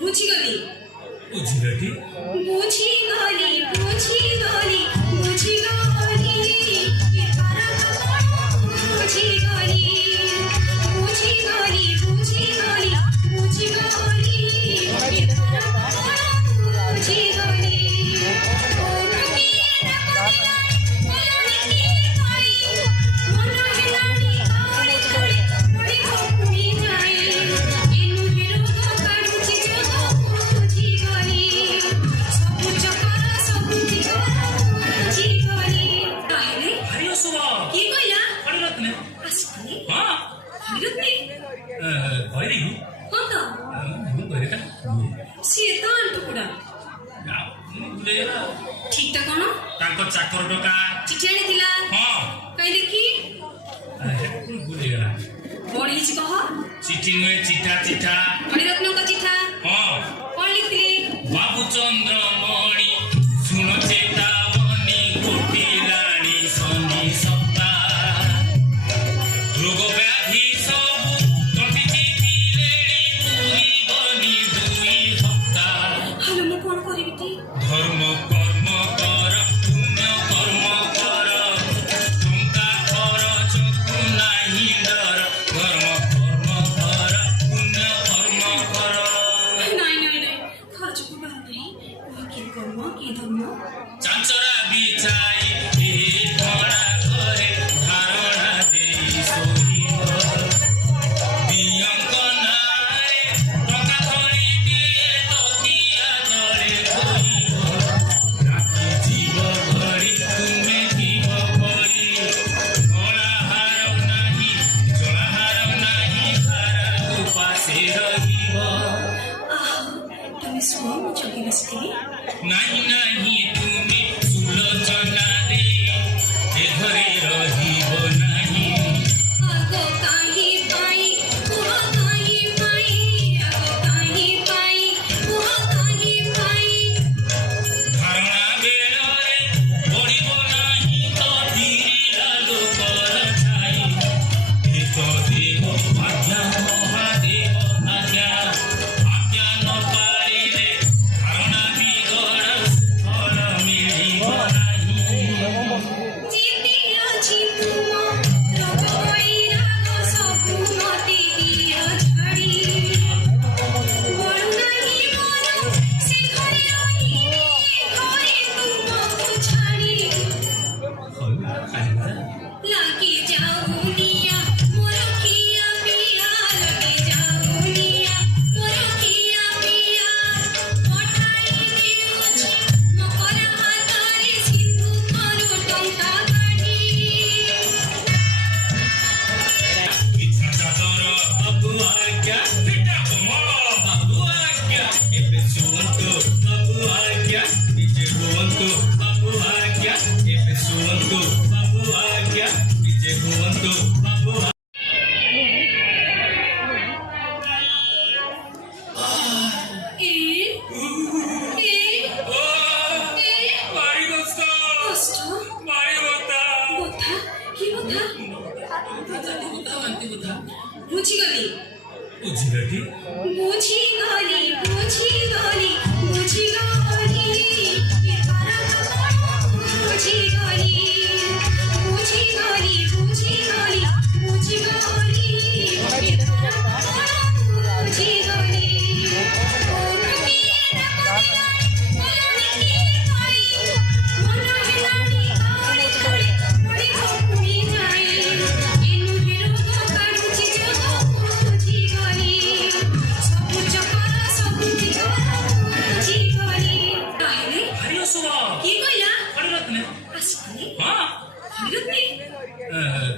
বুঝিগলি বুঝিগলি বুঝিগলি বুঝিগলি বুঝিগলি বুঝিগলি বুঝিগলি বুঝিগলি বুঝিগলি বুঝিগলি ঠিকটা কোন তাଙ୍କ ଚାକର ଟୋକା ଚିଠି ଆଣିଥିଲା ହଁ କହିଲେ କି ଭୁଲିଗଲା ପଢିଛି କହ ଚିଠି ନୁହେଁ ଚିଠା ଚିଠା ମଣିରତ୍ନଙ୍କ ଚିଠା ହଁ କଣ ଲେଖିଥିଲେ ବାବୁ ଚନ୍ଦ୍ରମଣି ଶୁଣ ଚେତାବନୀ କୋଟିଲାଣି ଶନି ସପ୍ତା ରୋଗ ବ୍ୟାଧି ସବୁ କଟିଛି ଥିଲେଣି ପୁରିବନି 2 ହପ୍ତା ହଲ ମୁଁ କଣ କରିବି କି ଧର୍ମ କର୍ମ କର ପୁଣ୍ୟ କର୍ମ କର ଟଙ୍କା ଖରଚକୁ ନାହିଁ ଡର ଧର୍ମ କର୍ମ କର ପୁଣ୍ୟ କର୍ମ କର ନାଇଁ ନାଇଁ ନାଇଁ ଖର୍ଚ୍ଚକୁ ବାହାର ନାହିଁ କି କର୍ମ କି ଧର୍ମ ଚାଞ୍ଚରା ବିଛାଇ ଏ ଧରା ଘରେ ଧାରଣା ଦେଇ ଶୋଇବ ଦିଅଙ୍କ ନାଁରେ ଟଙ୍କା ଧରିଦିଏ ତକିଆ ତଳେ ଶୋଇବ ରାତି ଯିବ ଘଡ଼ି ତୁମେ ଯିବ ପରି କଳାହାର ନାହିଁ ଜଳାହାର ନାହିଁ ସାରା ଉପାସେ ରହିବ তুমি ଶୁଣ ମୁଁ ଜଗି ବସିଥିଲି ନାହିଁ ନାହିଁ ତୁମେ ସୁଲୋଚନାରେ ଏ ଘରେ ରହିବ ନାହିଁ ଆଗ କାହିଁ ପାଇଁ କୁହ କାହିଁ ପାଇଁ ଆଗ କାହିଁ ପାଇଁ କୁହ କାହିଁ ପାଇଁ ଧାରଣା ବେଳରେ ପଡ଼ିବ ନାହିଁ ତ ଧୀରିଲା ଲୋକର ଛାଇ ଏକ ଦେବ ଆଜ୍ଞା ମହାଦେବ ଆଜ୍ଞା ଆଜ୍ଞା ନ ପାଇଲେ ଧାରଣା ବିଗଡ଼ ଫଳ ମିଳିବ ନାହିଁ ଯେତେ ଅଛି ତୁମ ରୋଗ ବୈରାଗ ସବୁ ମତେ ଦିଅ ଛାଡ଼ି ବଳୁ ନାହିଁ ମୋର ସେ ଘରେ ରହିବି ଘରେ ତୁମକୁ ଛାଡ଼ି ଲାଗି ଯାଉନିଆ ମୋର ଖିଆ ପିଆ ଲାଗି ଯାଉନିଆ ମୋର ଖିଆ ପିଆ ପଠାଇ ଦେଉଛି ମକର ହାତରେ ସିନ୍ଧୁ କରୁ ଟଙ୍କା କାଢ଼ି ଇଚ୍ଛା ଚାଦର ବାବୁ ଆଜ୍ଞା ପିଟା କମ ବାବୁ ଆଜ୍ଞା ଏବେ ଶୁଅନ୍ତୁ ବାବୁ ଆଜ୍ଞା ନିଜେ ହୁଅନ୍ତୁ ବାବୁ ଆଜ୍ଞା ଏବେ ଶୁଅନ୍ତୁ ବାବୁ ଆଜ୍ଞା ନିଜେ ହୁଅନ୍ତୁ ବାବୁ ଏ ଭାରି କଷ୍ଟ କଷ୍ଟ ଭାରି ବତା କଥା କି କଥା ବୁଝିଗଲି ବୁଝିଗଲି ବୁଝିଗଲି ବୁଝିଗଲି ବୁଝିଗଲି ବୁଝିଗଲି ବୁଝିଗଲି ବୁଝିଗଲି ବୁଝିଗଲି ବୁଝିଗଲି ଭାରି ଅସୁର କିଏ କହିଲା ହରିରତ୍ନେ ଆସିଥିଲି ହଁ ହରିରତ୍ନେ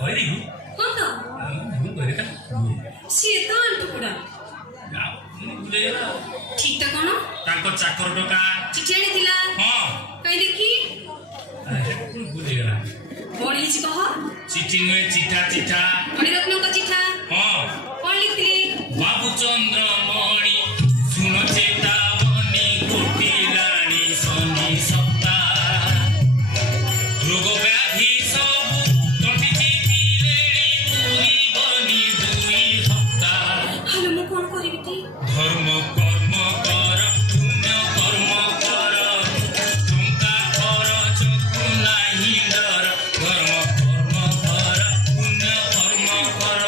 କହିଲି ହଁ ତ ମୁଁ କହିଲି ସିଏ ତ ଆଣ୍ଠୁ ପୋଡ଼ା ଭୁଲିଗଲା ଠିକଟା କଣ ତାଙ୍କ ଚାକର ଟୋକା ଚିଠି ଆଣିଥିଲା ହଁ କହିଲେ କି ଭୁଲିଗଲା ପଢିଛି କହ ଚିଠି ନୁହେଁ ଚିଠା ଚିଠା ମଣିରତ୍ନଙ୍କ ଚିଠା ହଁ କଣ ଲେଖିଥିଲେ ବାବୁ ଚନ୍ଦ୍ରମଣି କରିବି ধর্ম কর্ম কর পুণ্য কর্ম কর টঙ্কা খরচକୁ ନାହିଁ ଡର ধর্ম কর্ম কর পুণ্য কর্ম কর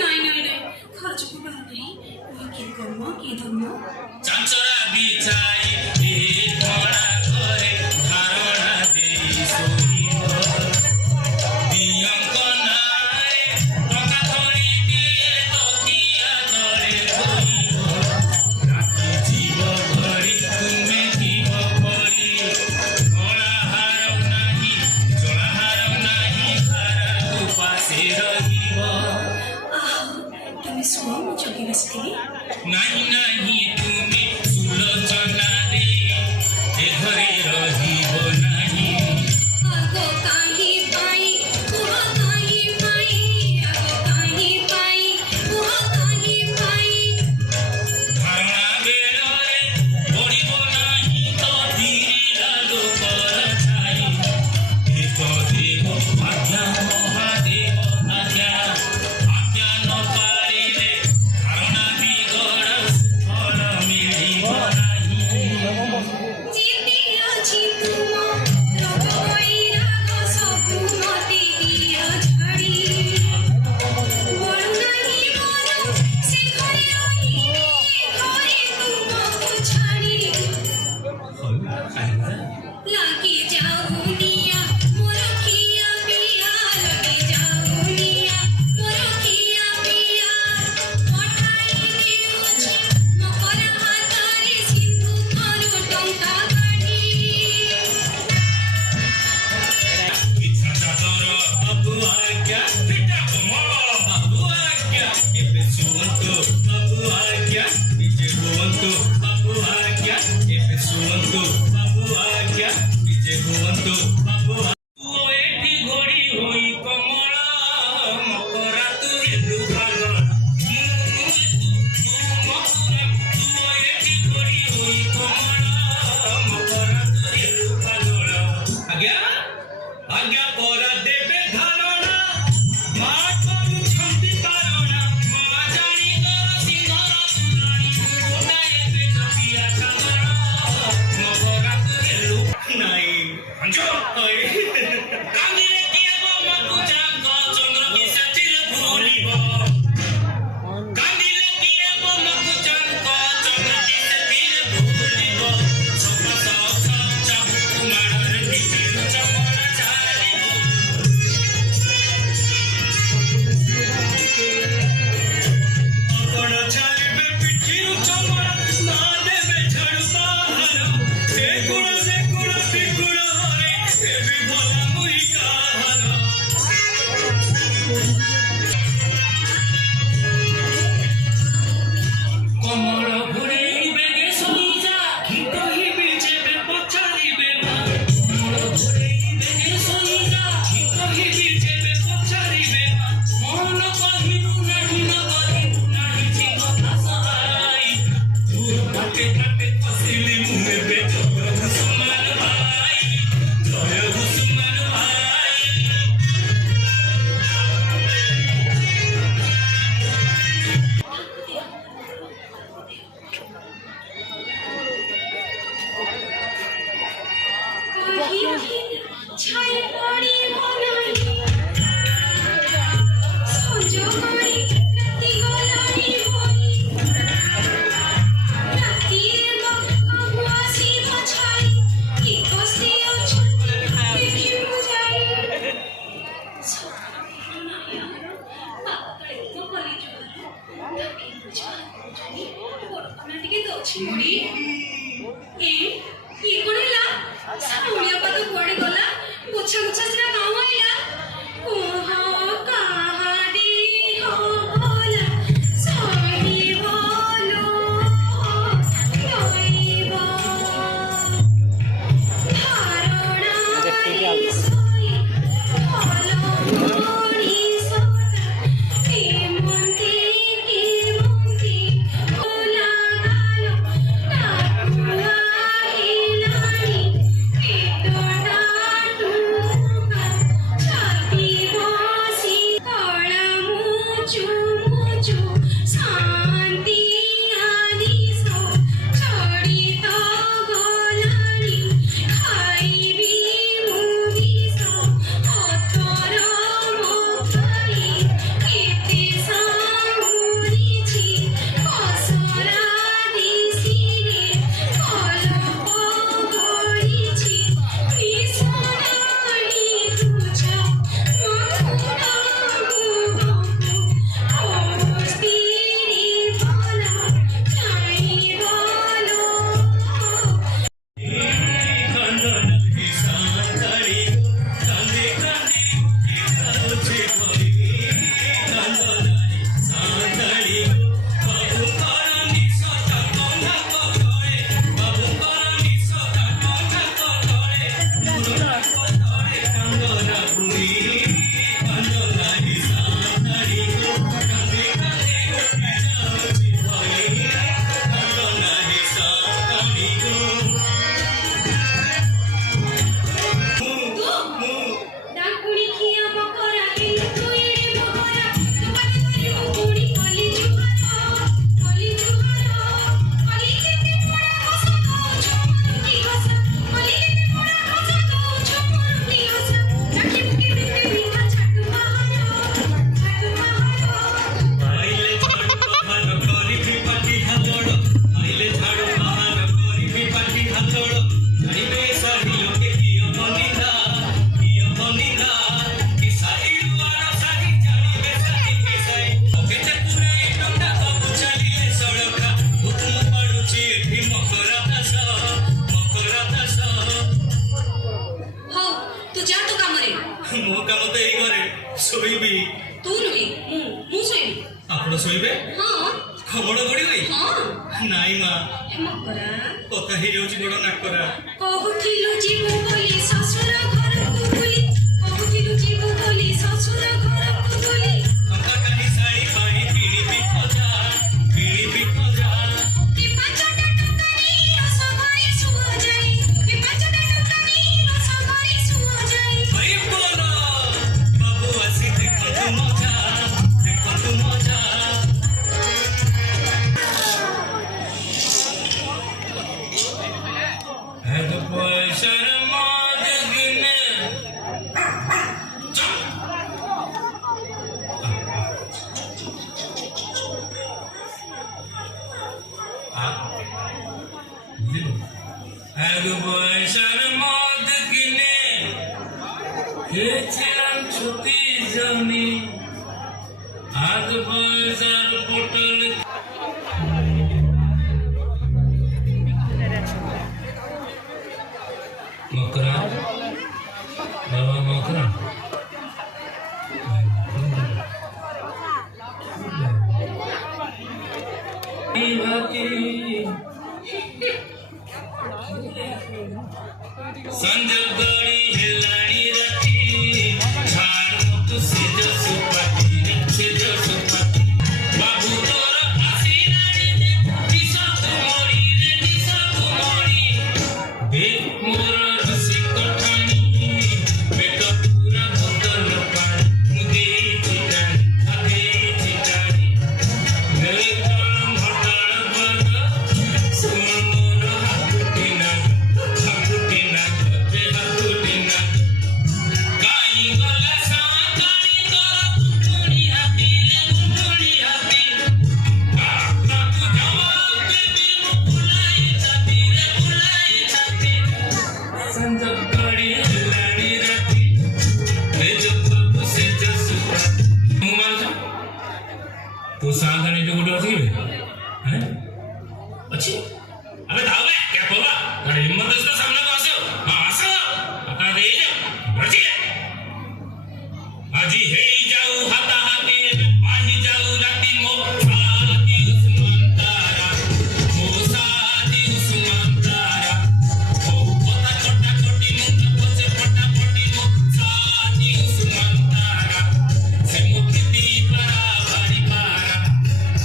ନାଇଁ ଖର୍ଚ୍ଚ କର ନାହିଁ କି କର୍ମ କି ଧର୍ମ ଚାଞ୍ଚରା ବିଛାଇ ଏ ଧଳା ଘରେ ଧାରଣା ଦେଇ ଶୋଇବ ଦିଅଙ୍କ ନାଁରେ ଟଙ୍କା ଧରି ଦିଏ ତକିଆ ତଳେ ଶୋଇବ ରାତି ଯିବ ଘଡ଼ି ତୁମେ ଯିବ ପରି କଳାହାର ନାହିଁ ଜଳାହାର ନାହିଁ ଖାରାକୁ ପାଶେ ରହିବ ତମେ ଶୁଣ ମୁଁ ଜଗି ବସିଥିଲି ନାହିଁ ନାହିଁ ତୁମେ ସୁଲୋଚନାରେ ଏ ଘରେ ରହିବ ନାହିଁ ଆଗ କାହିଁ ପାଇଁ କୁହ କାହିଁ ପାଇଁ ଆଗ କାହିଁ ପାଇଁ କୁହ କାହିଁ ପାଇଁ ଧାରଣା ବେଳରେ ପଡ଼ିବ ନାହିଁ ତ ଧୀରା ଲୋକର ଛାଇ ଏକ ଦେବ ଆଜ୍ଞା ମହାଦେବ ଆଜ୍ଞା ଆଜ୍ଞା ନ ପାରିଲେ ଧାରଣା ବିଗଡ଼ ସୁଫଳ ମିଳିବ ନାହିଁ ଯେତେ ଅଛି ତୁମ ରୋଗ ବୈରାଗ ସବୁ ମତେ ଦିଅ ଝାଡ଼ି ବଳୁ ନାହିଁ ମୋର ସେ ଘରେ ରହିବେ ଘରେ ତୁମକୁ ଛାଡ଼ି ଲାଗି ଯାଉନିଆ ମୋର ଖିଆ ପିଆ ଲାଗି ଯାଉନିଆ ମୋର ଖିଆ ପିଆ ପଠାଇ ଦେଉଛି ମକର ହାତରେ ସିନ୍ଦୁକରୁ ଟଙ୍କା କାଢ଼ି ଇଚ୍ଛା ଚାଦର ବାବୁ ଆଜ୍ଞା ପିଟା କମ ବାବୁ ଆଜ୍ଞା ଏବେ ଶୁଅନ୍ତୁ ବାବୁ ଆଜ୍ଞା ନିଜେ ହୁଅନ୍ତୁ ବାବୁ ଆଜ୍ଞା ଏବେ ଶୁଅନ୍ତୁ ବାବୁ ଆଜ୍ଞା ନିଜେ ହୁଅନ୍ତୁ ବାବୁ ପୁଅ ଏଠି ଘୋଡ଼ି ହୋଇ କମଳ ମକରା ତୁ ହେଲୁ ଭାଗ ପୁଅ ଏଠି ଘୋଡ଼ି ହୋଇ କମଳ ମକରା ତୁ ହେଲୁ ପାଗଳ ଆଜ୍ଞା ଆଜ୍ଞା ପରା ଦେବେ ଧାରଣା ମା କରୁଛନ୍ତି କାରଣା ମା ଜାଣି ତୋର ସିଂହର ତୁରାଣି ଗୋଟାଏ ପେଟ ପିଆ କାମଳ ମକରା ତୁ ହେଲୁ ନାଇଁ କାନ୍ଦିଲେ କିଏ ମାକୁ ଚାଙ୍କ ଚନ୍ଦ୍ର କି ସେଥିରେ ଭୁଲିବ କାନ୍ଦିଲେ କିଏ ମାକୁ ଚାଙ୍କ ଚନ୍ଦ୍ର କି ସେଥିରେ ଭୁଲିବ ସକାଶ ଚାବୁକୁ ମାଡ଼ରେ ଭିତରୁ ଚମଡ଼ା ଚାଲିବ ଆପଣ ଛାଡ଼ିବେ ପିଠିରୁ ଚମଡ଼ା ନା ଦେବେ ଝାଡ଼ୁ ବାହାର ଏ ଗୁଣ ସେ ଗୁଣ ବିଗୁଣ ହରେ ଏବେ ଭଲା ମୁଇ କାହାର କମଳ ଘୋଡ଼େଇବେ गे ଶୋଇଯା କି କହିବି ଯେବେ ପଚାରିବେ ମା କମଳ ଘୋଡ଼େଇବେ गे ଶୋଇଯା କି କହିବି ଯେବେ ପଚାରିବେ ମା ମନ କହିବୁ ନାହିଁ ନ କରିବୁ ନାହିଁ ଜୀବ ଦାସ ହାରାଇ ଦୂର କାଟେ କାଟେ ଫସିଲି ମୁଁ ଏବେ ଜୟ ହୁସୁମାନ ଭାଇ ଜୟ ହୁସୁମାନ ଭାଇ ଛାଇ ପଡ଼ିବ ନାହିଁ ସଞ୍ଜ ଗଡ଼ି ରାତି ଗଲାଣି ହୋଇ ରାତିରେ କାମୁ ଆସିବ ଛାଇ କି ବସି ଅଛନ୍ତି ଦେଖିବୁ ଯାଇ ଟିକେ ଦଉଛି ମୁଡ଼ି ଇଏ କଣ ହେଲା ସାଉଁଳିଆ ପାଦ କୁଆଡ଼େ ଗଲା ଗୋଛା ଗୋଛା ସେଟା କାଉଁ ଆଇଲା କୁହ କାହାରି ହଲା ସହିବ ଲୋ ରହିବ ଧାରଣା ଶୋଇ ଭଲ ମଣିଷଟା କେମନ୍ତି ଓଲାଗାଲ ନାକୁଆ ହେଲାଣି ପେଟଟା ଟୁଙ୍କା କାମ ତ ଏଇ ଘରେ ଶୋଇବି। ତୁ ନୁହେଁ ମୁଁ ଶୋଇବି। ଆପଣ ଶୋଇବେ? ହଁ। ଖବର ପଡ଼ିବେ? ହଁ। ନାଇଁ ମା ମକରା କଥା ହେଇଯାଉଛି ବଡ଼ ନାକରା। କହୁଥିଲୁ ଯିବୁ ବୋଲି ଶ୍ୱଶୁର ଘରକୁ ବୋଲି, କହୁଥିଲୁ ଯିବୁ ବୋଲି ଶ୍ୱଶୁର ଘରକୁ ବୋଲି। ଟଙ୍କା କାହିଁ ଶାଢ଼ୀ ପାଇଁ କିଣିବି ଖଜା, କିଣିବି ଖଜା। ଏ 5ଟା ଟଙ୍କା ନେଇ ରସ ଘରେ ସୁଅ ଯାଇ, ଏ 5ଟା ଟଙ୍କା ନେଇ ରସ ଘରେ ସୁଅ ଯାଇ। ଭାଇ ବୋଲ ବାବୁ ଆସି ଦେଖନ୍ତୁ ମଜା, ଦେଖନ୍ତୁ ମଜା। एक पैसर मौज गिने एक पैसर मौज गिने खेचिलाम छुटी जमी आग पैसर पोटल मकरा बाबा मकरा संजय गड़ी हेलानी रखी झाड़ मुक्त से जसुपति बाबू तोर आसी नाड़ी दे दिशा कुमारी रे दिशा कुमारी देख मोर हसी कठानी पेट पूरा भोतल पानी मुदे चिटानी देख भटल बग सुन मोर हाकुटिना गाई गला साकारी तोर कुटुणी हाथी रे कुटुणी हाथी प्रभु जवाब देवी बुलाई छाती रे बुलाई छाती संजय गड़ी हेलानी राती हे जो प्रभु से जसुपति ମୁଁ ମାରୁଛ ତୁ ସାନ୍ତାଣୀ ଯୋଉ ଗୋଟେ ଅଛି हैं अच्छी अबे दाव है क्या बोला अरे हिम्मत है इसका सामने तो आसे हां आसे अपना दे जा बची आजी हे जाऊ हाथा हाथी पाही जाऊ राती मो सादी उस्मान तारा ओ पता छोटा छोटी मुंड पछे पटा पटी मो सादी उस्मान तारा से मुक्ति परा बारी पारा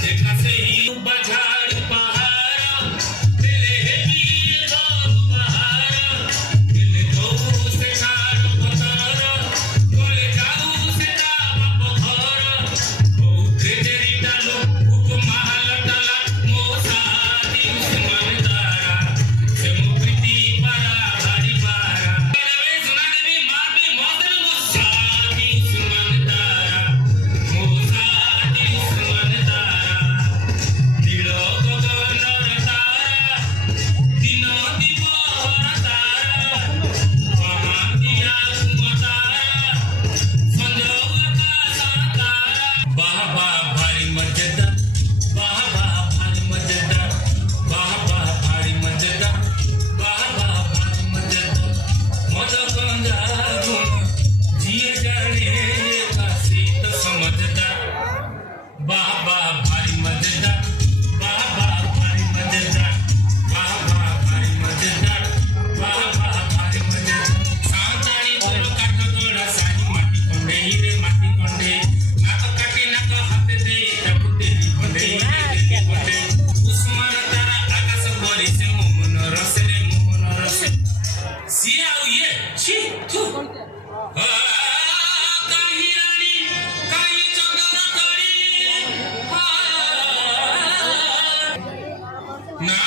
देखा से ही बझाड़ पहाड़ा दिले है पीर गाँव बहारा दिले दो से खाड़ पतारा गोले जाऊ से दावा पथरा ओ तेरी डालो उप महल डाला मोसादी उस्मान तारा से मुक्ति परा बारी पारा वे सुना देवी मार भी मौत में मोसादी उस्मान तारा मोसादी उस्मान तारा नील गगनर तारा दिन दिवहर तारा महादिया तारा संजय आकाश तारा वाह वाह भारी मजेदार वाह वाह भारी मजेदार वाह वाह भारी मजेदार वाह वाह भारी मजेदार मजा गंजा गुण जिए जाने का सीत समझदार वाह वाह भारी मजेदार वाह वाह भारी मजेदार वाह वाह भारी मजेदार वाह वाह भारी मजेदार साँताणी तोर काठ गड़ा साही माटी कंडे हीरे माटी कंडे नाक काटी नाक हाथे दे टपुते कंडे हीरे कंडे उस्मान तारा आकाश बरी से मोमन रसे रे मोमन रसे सिए आउ ये छी थू काही रानी काही चंदन तड़ी ना